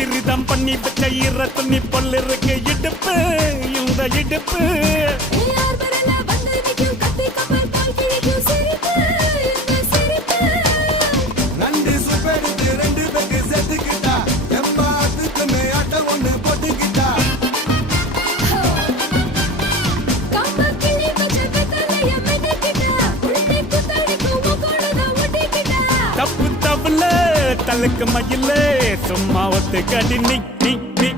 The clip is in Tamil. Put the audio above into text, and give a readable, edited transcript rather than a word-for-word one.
சிறிதம் பண்ணி வச்ச ஈர துணி பொல் இருக்கு இடுப்பு இந்த இடுப்பு நண்டு சுப்பெடுத்து ரெண்டு பேருக்கு செத்துக்கிட்டா எம்மாத்துக்கு மேயாட்ட ஒண்ணு போட்டுக்கிட்டா தப்பு தப்புல தலுக்கு மயிலே சும்மா ஒத்து கடி நீ நீ நீ